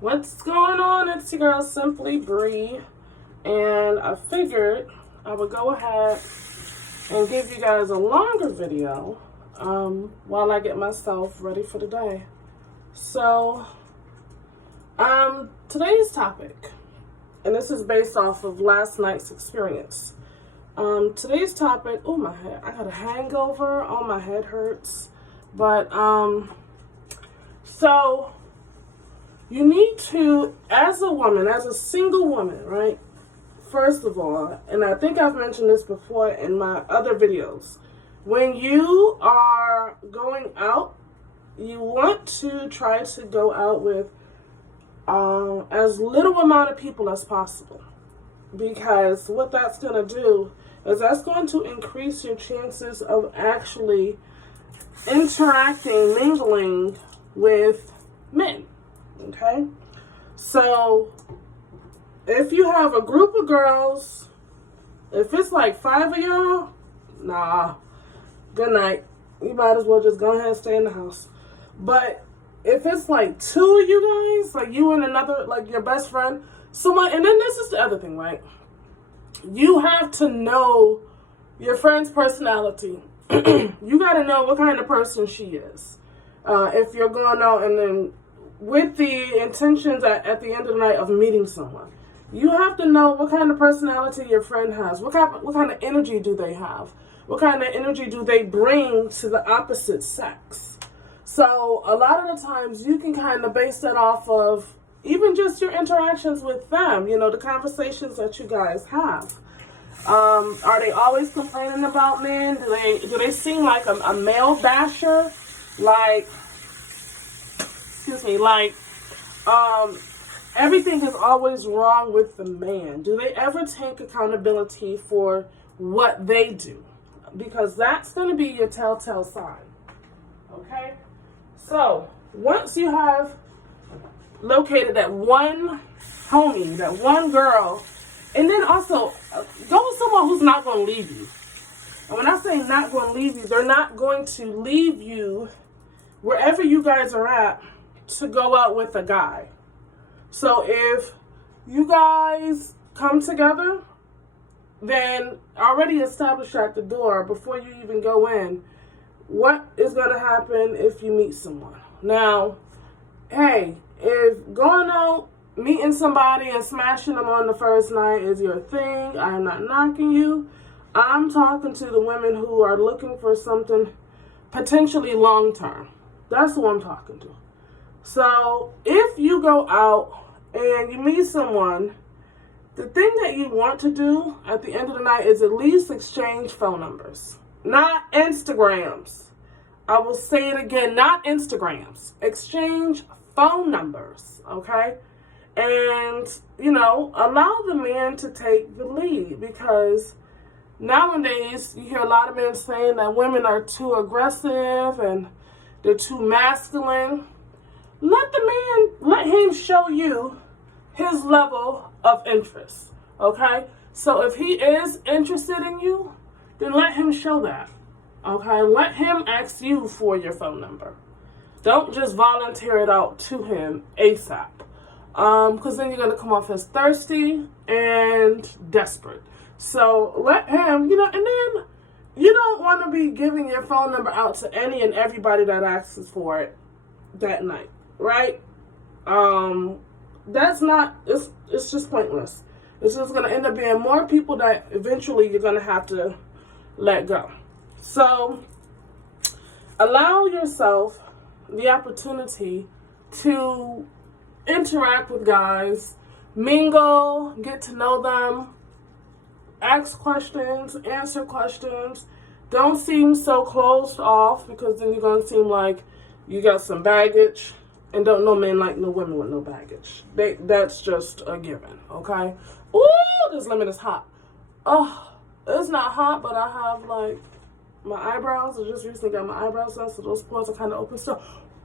What's going on? It's your girl Simplee Bree, and I figured I would go ahead and give you guys a longer video while I get myself ready for the day. So, today's topic, and this is based off of last night's experience. Today's topic, oh my head, I got a hangover, oh my head hurts, but so you need to, as a woman, as a single woman, right? First of all, and I think I've mentioned this before in my other videos, when you are going out, you want to try to go out with as little amount of people as possible. Because what that's going to do is that's going to increase your chances of actually interacting, mingling with men. Okay? So, if you have a group of girls, if it's like 5 of y'all, nah, good night. You might as well just go ahead and stay in the house. But if it's like 2 of you guys, like you and another, like your best friend, someone, and then this is the other thing, right? You have to know your friend's personality. You got to know what kind of person she is. If you're going out and then with the intentions at the end of the night of meeting someone, you have to know what kind of personality your friend has. What kind of energy do they have? What kind of energy do they bring to the opposite sex? So a lot of the times you can kind of base that off of even just your interactions with them, you know, the conversations that you guys have. Are they always complaining about men? Do they seem like a male basher? Like, excuse me, like, everything is always wrong with the man. Do they ever take accountability for what they do? Because that's going to be your telltale sign. Okay? So, once you have located that one homie, that one girl, and then also go with someone who's not going to leave you. And when I say not going to leave you, they're not going to leave you wherever you guys are at to go out with a guy. So if you guys come together, then already established at the door before you even go in, what is going to happen if you meet someone? Now, hey, if going out, meeting somebody and smashing them on the first night is your thing, I am not knocking you. I'm talking to the women who are looking for something potentially long-term. That's who I'm talking to. So, if you go out and you meet someone, the thing that you want to do at the end of the night is at least exchange phone numbers. Not Instagrams. I will say it again, not Instagrams. Exchange phone numbers, okay? And, you know, allow the man to take the lead, because nowadays you hear a lot of men saying that women are too aggressive and they're too masculine. Let him show you his level of interest, okay? So if he is interested in you, then let him show that, okay? Let him ask you for your phone number. Don't just volunteer it out to him ASAP, because then you're going to come off as thirsty and desperate. So let him, you know, and then you don't want to be giving your phone number out to any and everybody that asks for it that night, right? That's not, it's just pointless. It's just going to end up being more people that eventually you're going to have to let go. So allow yourself the opportunity to interact with guys, mingle, get to know them, ask questions, answer questions. Don't seem so closed off, because then you're going to seem like you got some baggage. And don't no men like no women with no baggage. That's just a given, okay? Ooh, this lemon is hot. Oh, it's not hot, but I have like my eyebrows. I just recently got my eyebrows done, so those pores are kind of open. So,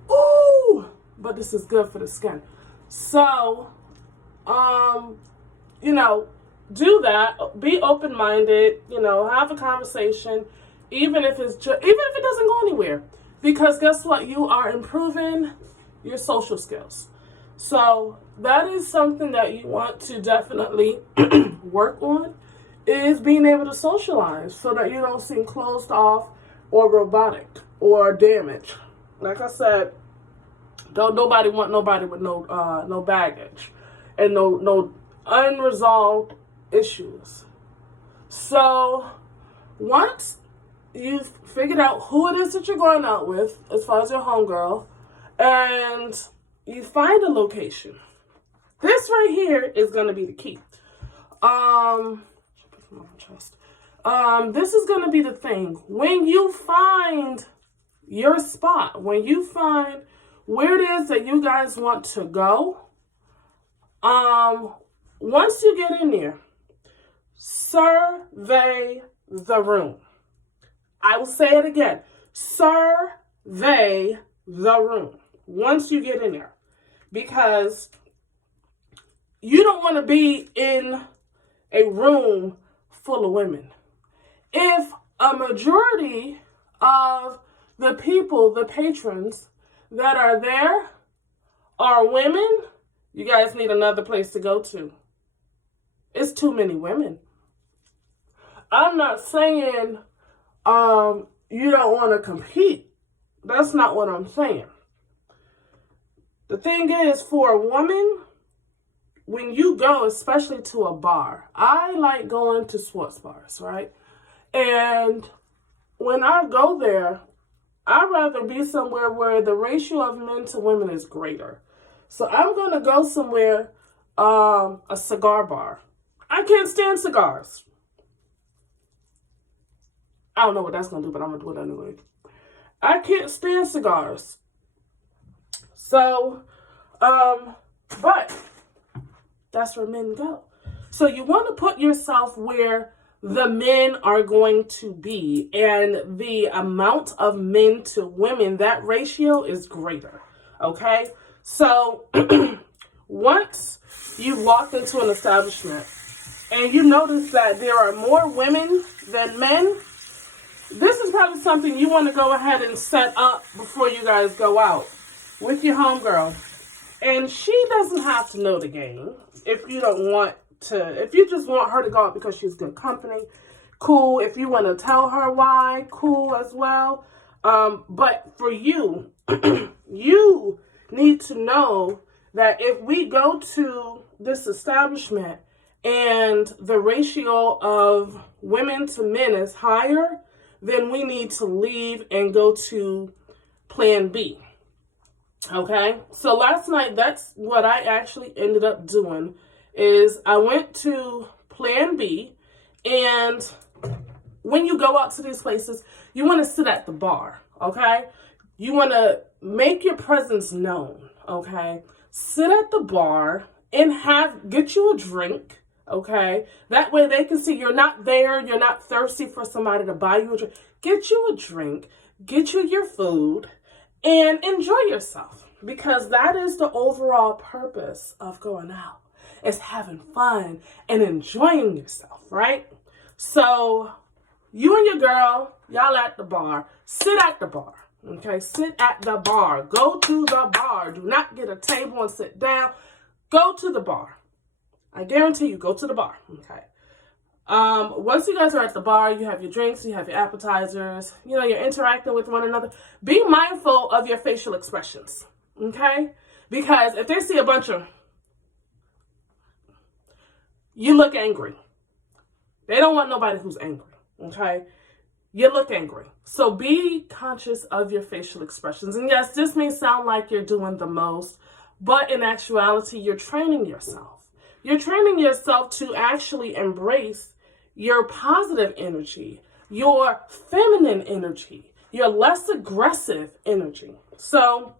ooh, but this is good for the skin. So, you know, do that. Be open-minded. You know, have a conversation, even if it doesn't go anywhere. Because guess what? You are improving your social skills. So that is something that you want to definitely work on, is being able to socialize so that you don't seem closed off or robotic or damaged. Like I said, don't nobody want nobody with no baggage and no unresolved issues. So once you've figured out who it is that you're going out with, as far as your homegirl, and you find a location, this right here is going to be the key. This is going to be the thing. When you find your spot, when you find where it is that you guys want to go, once you get in there, survey the room. I will say it again. Survey the room once you get in there, because you don't want to be in a room full of women. If a majority of the people, the patrons that are there are women, you guys need another place to go to. It's too many women. I'm not saying you don't want to compete. That's not what I'm saying. The thing is, for a woman, when you go, especially to a bar, I like going to sports bars, right? And when I go there, I'd rather be somewhere where the ratio of men to women is greater. So I'm going to go somewhere, a cigar bar. I can't stand cigars. I don't know what that's going to do, but I'm going to do it anyway. I can't stand cigars. So, but that's where men go. So you want to put yourself where the men are going to be, and the amount of men to women, that ratio is greater. Okay? So once you walk into an establishment and you notice that there are more women than men, this is probably something you want to go ahead and set up before you guys go out with your homegirl. And she doesn't have to know the game if you don't want to. If you just want her to go out because she's good company, cool. If you want to tell her why, cool as well. But for you, you need to know that if we go to this establishment and the ratio of women to men is higher, then we need to leave and go to plan B. Okay? So last night, that's what I actually ended up doing, is I went to plan B, and when you go out to these places, you want to sit at the bar, okay? You want to make your presence known, okay? Sit at the bar and get you a drink, okay? That way they can see you're not there, you're not thirsty for somebody to buy you a drink. Get you a drink, get you your food, and enjoy yourself, because that is the overall purpose of going out. It's having fun and enjoying yourself, right? So you and your girl, y'all at the bar, sit at the bar, okay? Sit at the bar. Go to the bar. Do not get a table and sit down. Go to the bar. I guarantee you, go to the bar, okay? Once you guys are at the bar, you have your drinks, you have your appetizers, you know, you're interacting with one another. Be mindful of your facial expressions, okay? Because if they see a bunch of, you look angry. They don't want nobody who's angry, okay? You look angry. So be conscious of your facial expressions. And yes, this may sound like you're doing the most, but in actuality, you're training yourself. You're training yourself to actually embrace your positive energy, your feminine energy, your less aggressive energy. So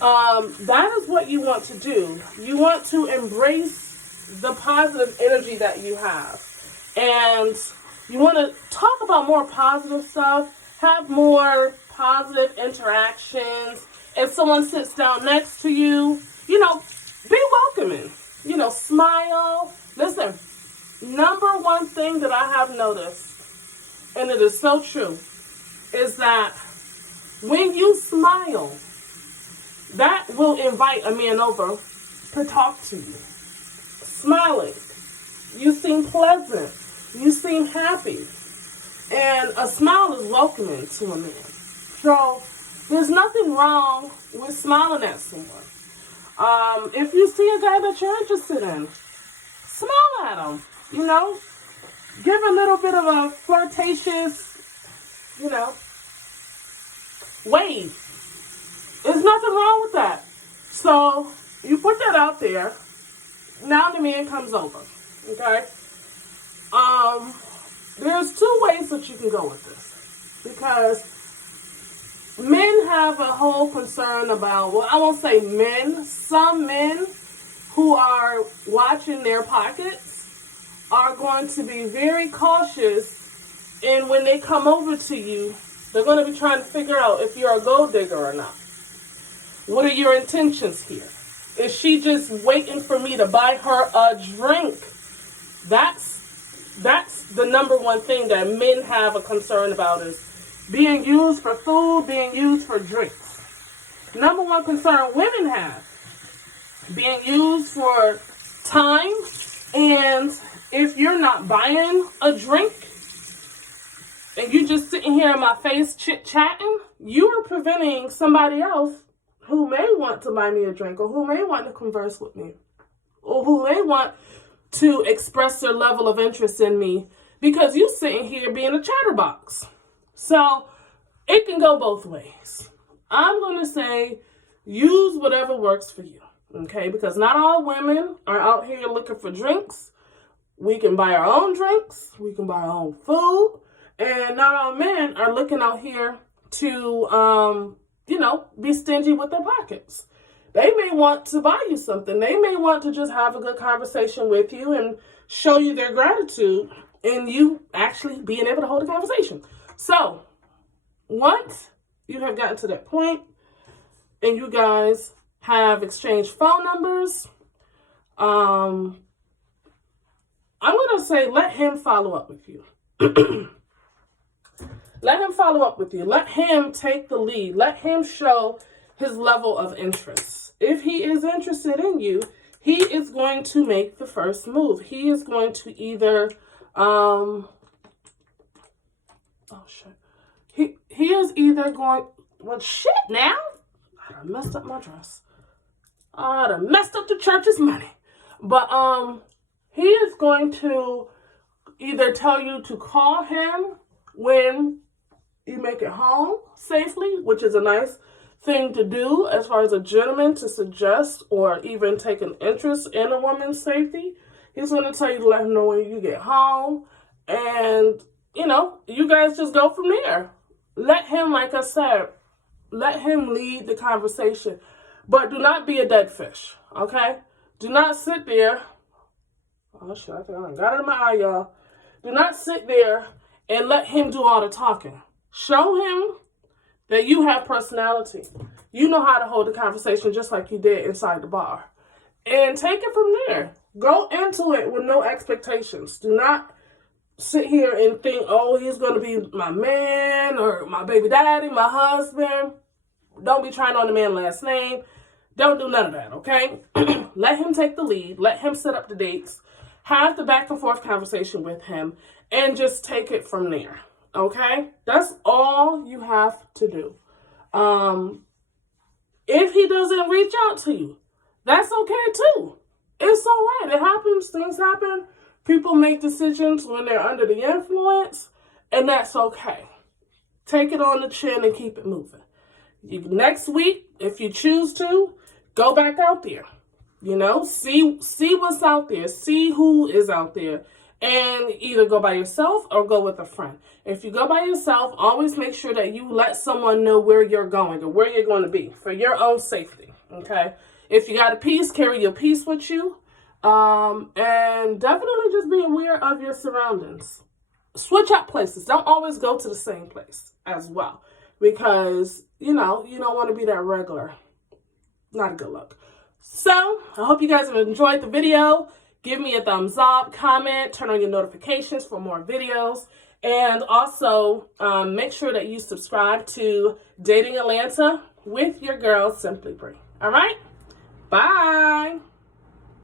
that is what you want to do. You want to embrace the positive energy that you have. And you want to talk about more positive stuff, have more positive interactions. If someone sits down next to you, you know, be welcoming. You know, smile. Listen, number one thing that I have noticed, and it is so true, is that when you smile, that will invite a man over to talk to you. Smiling. You seem pleasant. You seem happy. And a smile is welcoming to a man. So there's nothing wrong with smiling at someone. If you see a guy that you're interested in, smile at him. You know, give a little bit of a flirtatious, you know, wave. There's nothing wrong with that. So you put that out there. Now the man comes over. Okay? There's two ways that you can go with this. Because men have a whole concern about, well, I won't say men. Some men who are watching their pockets are going to be very cautious. And when they come over to you, they're going to be trying to figure out if you're a gold digger or not. What are your intentions here? Is she just waiting for me to buy her a drink? That's the number one thing that men have a concern about, is being used for food, being used for drinks. Number one concern women have, being used for time. And if you're not buying a drink and you just sitting here in my face chit-chatting, you are preventing somebody else who may want to buy me a drink, or who may want to converse with me, or who may want to express their level of interest in me, because you sitting here being a chatterbox. So it can go both ways. I'm going to say use whatever works for you, okay? Because not all women are out here looking for drinks. We can buy our own drinks. We can buy our own food. And not all men are looking out here to, be stingy with their pockets. They may want to buy you something. They may want to just have a good conversation with you and show you their gratitude, and you actually being able to hold a conversation. So once you have gotten to that point and you guys have exchanged phone numbers, I'm going to say let him follow up with you. Let him follow up with you. Let him take the lead. Let him show his level of interest. If he is interested in you, he is going to make the first move. He is going to either, he is either going, well, shit now. I done messed up my dress. I done messed up the church's money. But, he is going to either tell you to call him when you make it home safely, which is a nice thing to do as far as a gentleman to suggest or even take an interest in a woman's safety. He's going to tell you to let him know when you get home. And, you guys just go from there. Let him, like I said, let him lead the conversation. But do not be a dead fish, okay? Do not sit there. Oh, shit, I think I got it in my eye, y'all. Do not sit there and let him do all the talking. Show him that you have personality. You know how to hold a conversation just like you did inside the bar. And take it from there. Go into it with no expectations. Do not sit here and think, oh, he's going to be my man or my baby daddy, my husband. Don't be trying on the man's last name. Don't do none of that, okay? Let him take the lead. Let him set up the dates. Have the back and forth conversation with him and just take it from there. Okay? That's all you have to do. If he doesn't reach out to you, that's okay too. It's all right. It happens. Things happen. People make decisions when they're under the influence, and that's okay. Take it on the chin and keep it moving. Next week, if you choose to, go back out there. See what's out there. See who is out there. And either go by yourself or go with a friend. If you go by yourself, always make sure that you let someone know where you're going or where you're going to be for your own safety, okay? If you got a piece, carry your piece with you. And definitely just be aware of your surroundings. Switch up places. Don't always go to the same place as well. Because, you don't want to be that regular. Not a good look. So, I hope you guys have enjoyed the video. Give me a thumbs up, comment, turn on your notifications for more videos. And also, make sure that you subscribe to Dating Atlanta with your girl, Simplee Bree. All right? Bye.